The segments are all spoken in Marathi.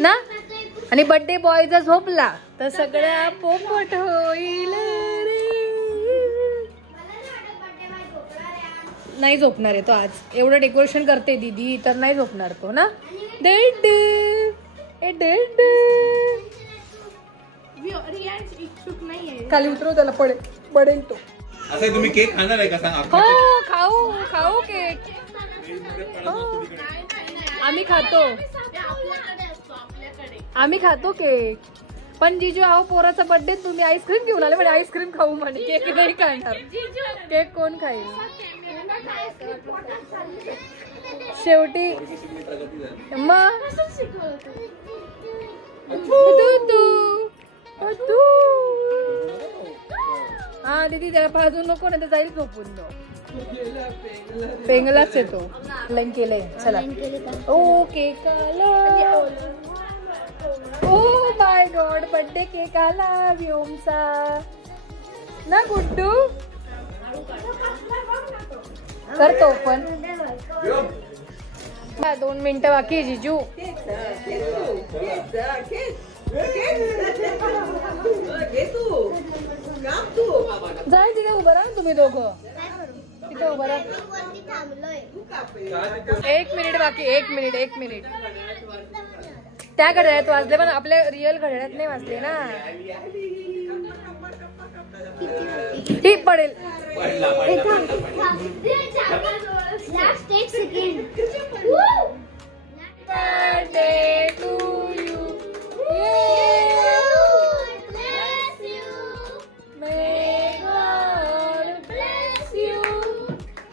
ना. आणि बर्थडे बॉय जर झोपला तर सगळ्या पोपट होईल रे. नाही झोपणार आहे तो आज. एवढं डेकोरेशन करते दीदी तर नाही झोपणार तो ना. डेड खाली उतरव त्याला पडेल तो. असं तुम्ही केक खाणार आहे का सांग. हो खाऊ केक. आम्ही खातो केक. पण जीजू अहो पोराचा बर्थडे तुम्ही आईस्क्रीम घेऊन आले म्हणजे आईस्क्रीम खाऊ म्हणे. केक नाही खाणार. केक कोण खाईल शेवटी. मग हा दीदी त्याला भाजून नको नाही तर जाईल झोपून. पेंगलाच येतो. लाईन केलंय चला. Okay oh my God birthday cake आला व्योमचा ना गुड्डू. करतो पण 2 मिनिटं बाकी जीजू. जाय तिथे उभं राहा तुम्ही दोघं. तिथे उभं राहा. 1 मिनिट बाकी. 1 मिनिट. त्या घड्याळ्यात वाजले पण आपल्या रिअल घड्याळ्यात नाही वाजले ना. ही पडेल. Birthday to you. May God bless you.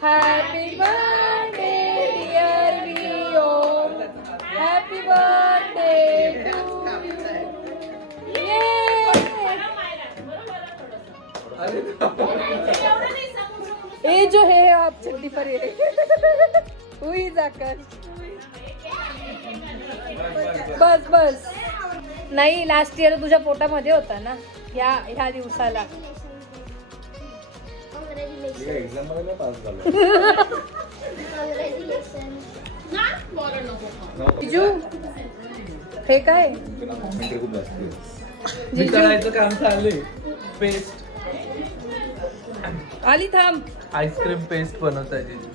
Happy birthday dear Vyom. Happy birthday to you. ये जो है आप छट्टी पर हुई जाकर. बस नाही लास्ट इयर तुझ्या पोटामध्ये होता ना ह्या दिवसाला. जीजू हे काय काम चाललंय. पेस्ट आली थांब. आईस्क्रीम पेस्ट बनवताय जीजू.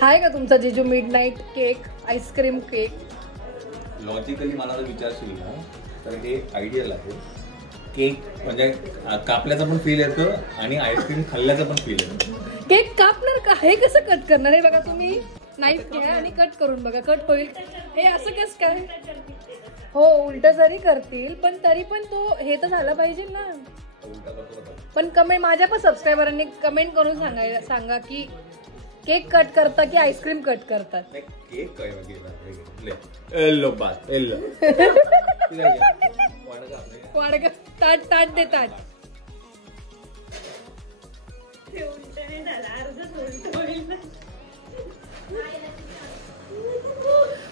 हाय का तुमचा जीजू midnight cake ice cream cake. Logically मला जर विचारशील ना तर हे आयडियल आहे. केक म्हणजे कापल्याचा पण फील येतो आणि आईस्क्रीम खाल्ल्याचा पण फील येतो. केक कापणार का. हे कसं कट करणार आहे बघा तुम्ही. नाईफ घ्या आणि कट करून बघा. कट होईल हे असं कसं काय. हो उलट जरी करतील पण तरी पण तो हे तर झाला पाहिजे ना. पण कमेंट माझ्या पण सबस्क्रायबरांनी कमेंट करून सांगा की केक कट करता की आईस्क्रीम कट करतात. केक काय ताट दे ताट.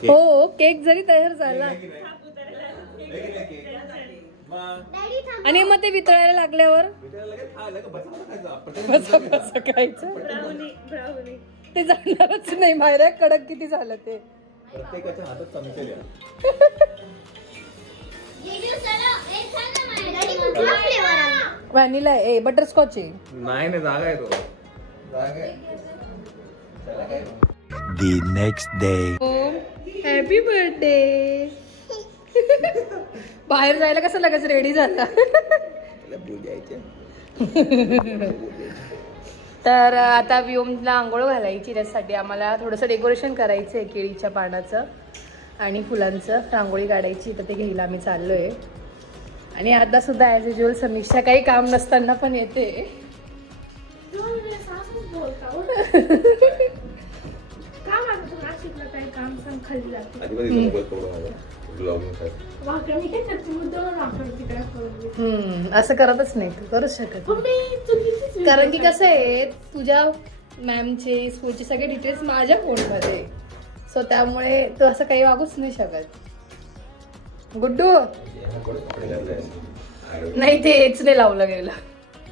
हो केक जरी तयार झाला आणि मग ते वितळायला लागल्यावर ते जाणारच नाही बाहेर. कडक किती झालं ते. प्रत्येकाच्या हातात चमचे द्या. व्हॅनिला आहे बटरस्कॉच आहे. नाही जागा आहे तो. The next day. Happy birthday. बाहेर जायला कसं लगेच रेडी झाला. तर आता व्योमला आंघोळ घालायची. त्यासाठी आम्हाला थोडंसं डेकोरेशन करायचं आहे. केळीच्या पानाचं आणि फुलांचं रांगोळी काढायची. तर ते घ्यायला आम्ही चाललोय. आणि आता सुद्धा ॲज युज्युअल समीक्षा काही काम नसताना पण येते. असं करतच नाही तू करूच शकत. कारण की कसं आहे तुझ्या मॅमचे स्कूलचे सगळे डिटेल्स माझ्या फोनमध्ये. सो त्यामुळे तू असं काही वागूच नाही शकत. गुड्डू नाही ते हेच नाही लावलं गेलं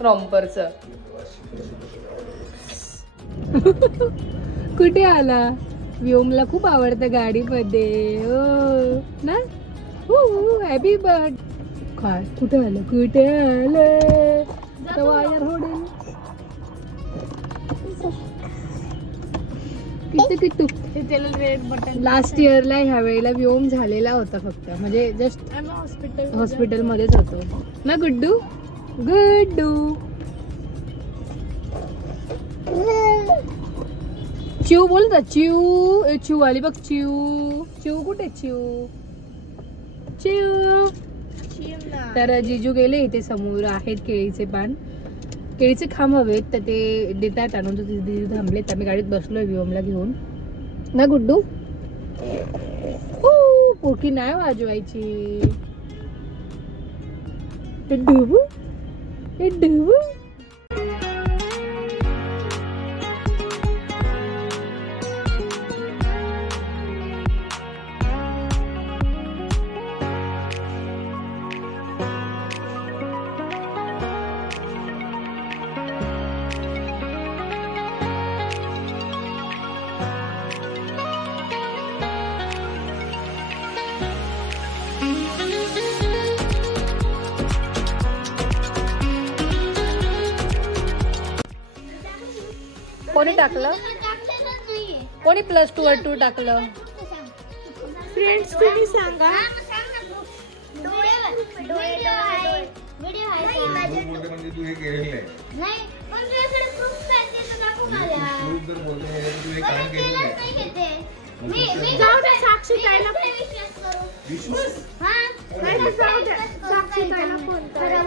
रॉम्परचं. कुठे आला. व्योमला खूप आवडतं गाडीमध्ये हो ना. Happy birthday. काय कुठे आलं कुठे आलं तर वायर होडेल. Kittu red button. लास्ट इयरला ह्या वेळेला व्योम झालेला होता फक्त, म्हणजे जस्ट हॉस्पिटल मध्येच होतो ना गुड्डू. गुड्डू चिव बोलत चिव. चिव आली बघ. चिव चिव कुठे चिव चिव. तर जिजू गेले. इथे समोर आहेत केळीचे पान, केळीचे खांब हवेत तर ते देतात आणून. तर तिथे थांबले तर आम्ही गाडीत बसलोय व्योमला घेऊन ना गुड्डू. पोकी नाही वाजवायची. डुबू डुबू. कोणी टाकलं? कोणी +2 वर 2 टाकलं? फ्रेंड्स तुम्ही सांगा. म्हणजे तू हे केलेलं नाही. जाऊ द्या साक्षी ताईला. जाऊ द्या साक्षी ताईला फोन करा.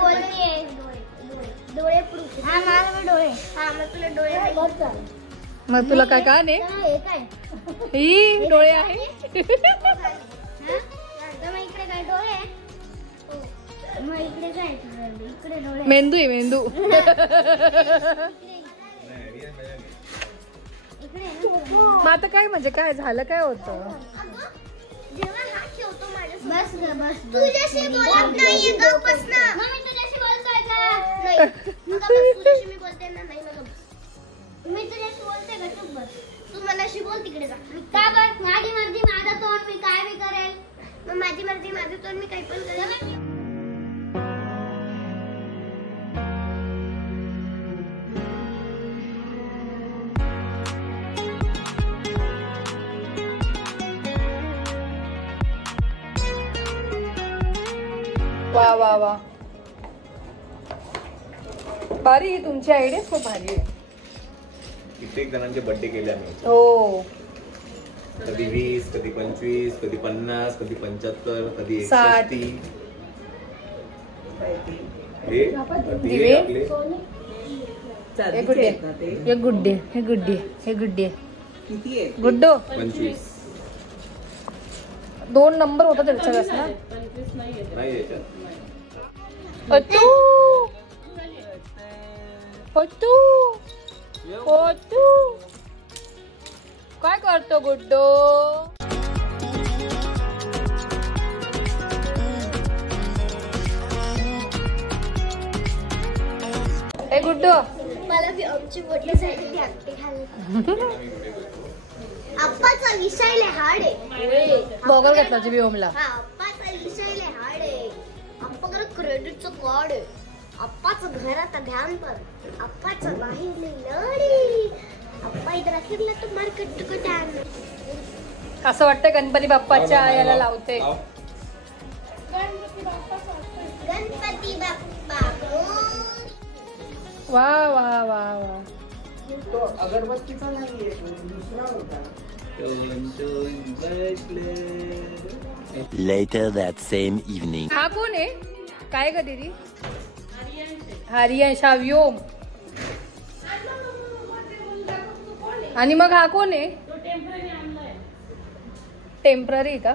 डोळे प्रूफ. हा मला डोळे. हा मग तुला डोळे. मग तुला काय का नाही? ही डोळे आहे. इकडे काय डोळे. मग इकडे काय इकडे डोळे. मेंदू आहे मेंदू. मग आता काय म्हणजे काय झालं काय होतं? जेव्हा हा ठेवतो माझ्या बस तुझ्याशी बोलत नाहीये गप बस ना. मग मी तुझ्याशी बोलतोय का? नाही. मग तुझ्याशी मी बोलते ना. नाही मग मी तुझ्याशी बोलते का? चुप बस. तू मलाशी बोल तिकडे जा. का बस माझी मर्जी माझा तोंड मी काय बी करेल. मग माझी मर्जी माझं तोंड मी काही पण करेल. वा वा वा भारी ही तुमची आयडिया खूप भारी आहे. कित्येक जणांचे बर्थडे केले आम्ही. हो कधी 20, कधी 25, कधी 50, कधी 75, कधी 60. 61. हे दिवे. आपले हे गुड्डे हे गुड्डे हे गुड्डे हे गुड्डे गुड्डो. 25 2 नंबर होता त्याच्यावरच ना. नाही याच्यात. पट्टू पट्टू पट्टू काय करतो गुड्डो? ए गुड्डो मला बी आमची मोठी झाली आत्ते खाली. आप्पाचा विषय लय हार्ड आहे. बॉगल घातला जी ओमला. हा आप्पाचा विषय लय हार्ड आहे. आप्पाकडे क्रेडिटचं कार्ड आहे. आप्पाचं घरात ध्यान पर. आप्पाचं बाहेर लढी. आप्पा इधर फिरला तर मार्केट तिकडे आणलं. असं वाटतं गणपती बाप्पाच्या याला लावते. गणपती बाप्पा वा वा वा वा. अगरबत्तीचा नाहीये, दुसरा होता. Later that same evening. हा कोण आहे? काय ग दीदी? हरियांश हा व्योम. आणि मग हा कोण आहे? टेम्पररी का?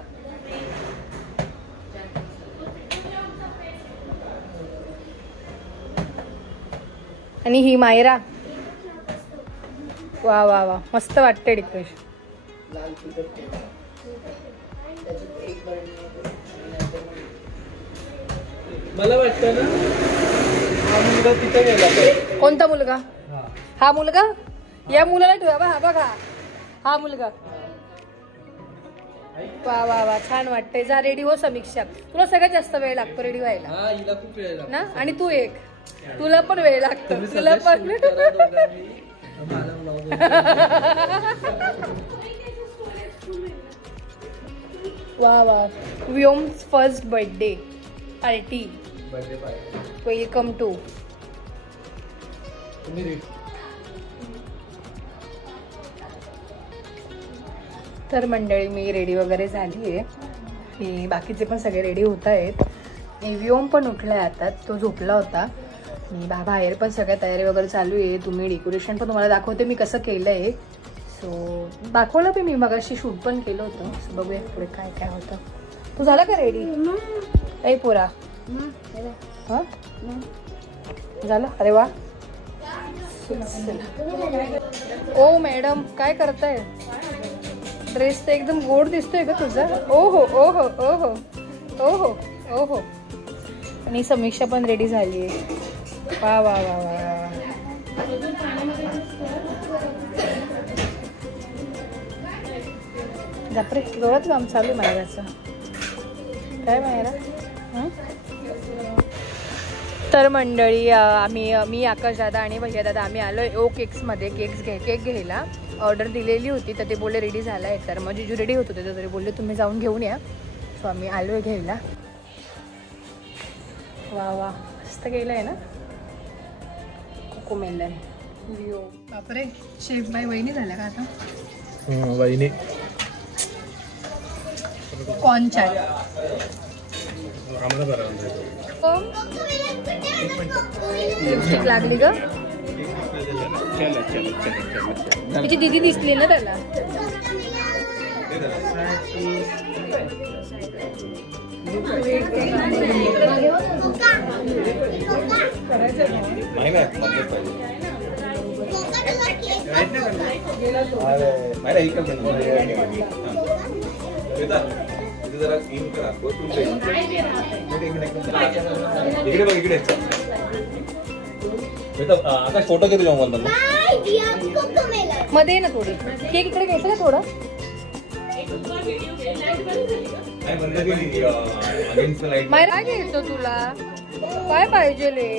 आणि ही मायरा. वा वा वा मस्त वाटते डेकोरेशन. मला वाटतं ना हा मुलगा तिथे गेला पाहिजे. कोणता मुलगा? हा मुलगा. या मुलाला ठेवा. हा बघा हा मुलगा. वा वा वा छान वाटतंय. जा रेडी हो समीक्षा. तुला सगळ्यात जास्त वेळ लागतो रेडी व्हायला हा हिला खूप वेळ लागतो. ना. आणि तू एक तुला पण वेळ लागतो. तुम्ही तुला सगळे पण shoot करा दोघांनी. मला vlog वा वा. Vyom's first birthday party. Birthday party. Welcome to. तुम्ही तर मंडळी मी रेडी वगैरे झाली आहे आणि बाकीचे पण सगळे रेडी होत आहेत. व्योम पण उठला आहे आता. तो झोपला होता. आणि बाहेर पण सगळ्या तयारी वगैरे चालू आहे. तुम्ही डेकोरेशन पण तुम्हाला दाखवते मी कसं केलं आहे. सो दाखवलं पण मी मगाशी शूट पण केलं होतं. सो बघूया पुढे काय काय होतं. तू झाला का रेडी? ऐ पुरा हां झालं. अरे वा. ओ मॅडम काय करताय? ड्रेस तर एकदम गोड दिसतोय का तुझा? ओहो ओहो ओहो ओहो ओहो. आणि समीक्षा पण रेडी झाली आहे. वा वा वा वा. बापरे जोरात काम चालू मायराचं. काय मायरा? तर मंडळी मी आकाश दादा आणि भैया दादा आम्ही आलो ओ केक्समध्ये केक घ्यायला. ऑर्डर दिलेली होती तर ते बोलले रेडी झाला आहे. तर मग जिजू रेडी होत होते तरी बोलले तुम्ही जाऊन घेऊन या. सो आम्ही आलो आहे घ्यायला. वा वा मस्त केलं आहे ना. कोकोमेलन. बापरे शेफ बाई वहिनी झाल्या का आता? वहिनी कॉर्न चाट. लिपस्टिक लागली ग. तिची दीदी दिसली ना त्याला. जरा इन करा. इकडे बघ इकडे. आकाश फोटो घे तुझ्या मोबाईल मधून. मध्ये ना थोडी केक इकडे घ्यायचं का थोडं. मायरा काय घ्यायचं तुला? काय पाहिजे ले?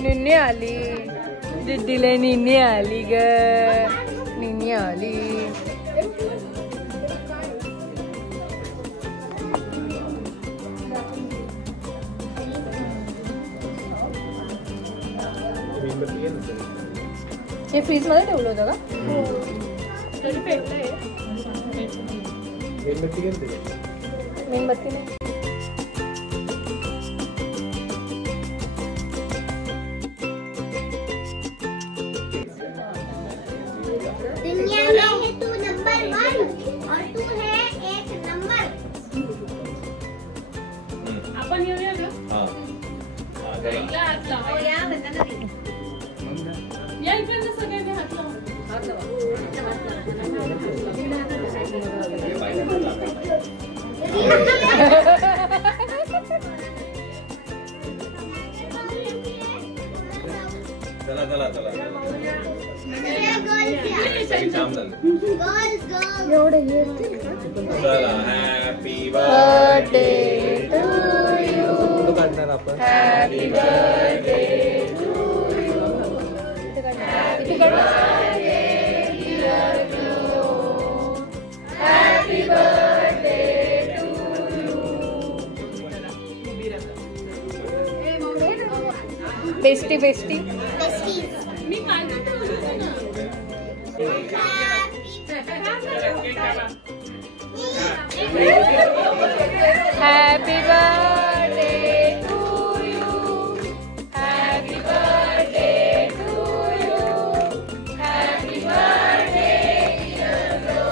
निन्ने आली दिदीला. निन्ने आली ग. निन्ने आली. हे फ्रीज मध्ये ठेवलं होतं का? मेणबत्ती नाही. दुनिया में है तू नंबर 1 और तू है एक नंबर. आपण येऊया ना. या इकडे सगळ्यांनी हात लावा. चला चला चला. एवढे चला. Happy birthday to you. Photo काढणार आपण. Happy birthday to you. Happy birthday to you. Bestie bestie. मी काढून ठेवलं ना. Happy birthday to you. Happy birthday to you. Happy birthday dear bro.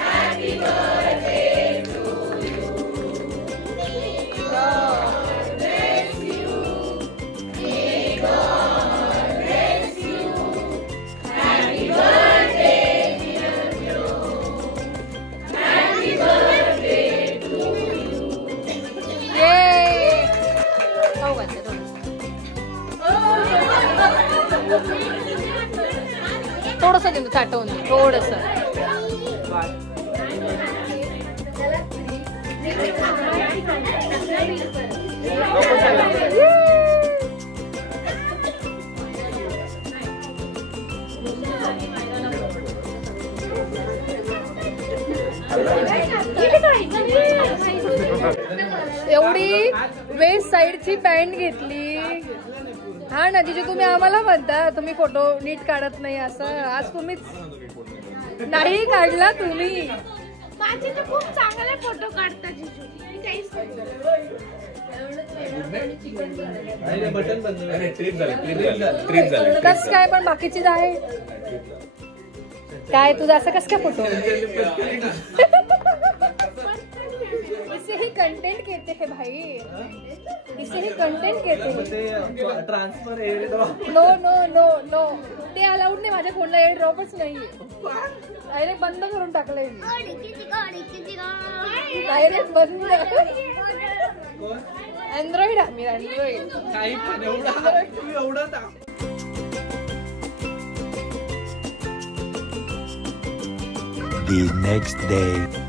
Happy birthday to you. God bless you. May God bless you. Happy birthday dear bro. Happy birthday to you. ये खाऊ घातलं थोडंसं देऊ साठवून थोडंसं. एवढी वेस्ट साईडची पॅन्ट घेतली. हा ना जिजे, तुम्ही आम्हाला म्हणता तुम्ही फोटो नीट काढत नाही असं. आज तुम्हीच नाही काढला तुम्ही. माझे तर खूप चांगले फोटो काढतात जिजू. बटन बंद ट्रिप झाली. कस काय पण बाकीचीच आहे काय तुझा असं कस काय फोटो. इसे ही कंटेंट कहते हैं भाई, इसे ही कंटेंट कहते हैं. Transfer no no no no ते अलाउड नाही. माझ्या फोनला एअर ड्रॉपच नाहीये. डायरेक्ट बंद करून टाकलंय मी. डायरेक्ट बंद. अँड्रॉइड आम्ही अँड्रॉइड. काही पण एवढा The next day.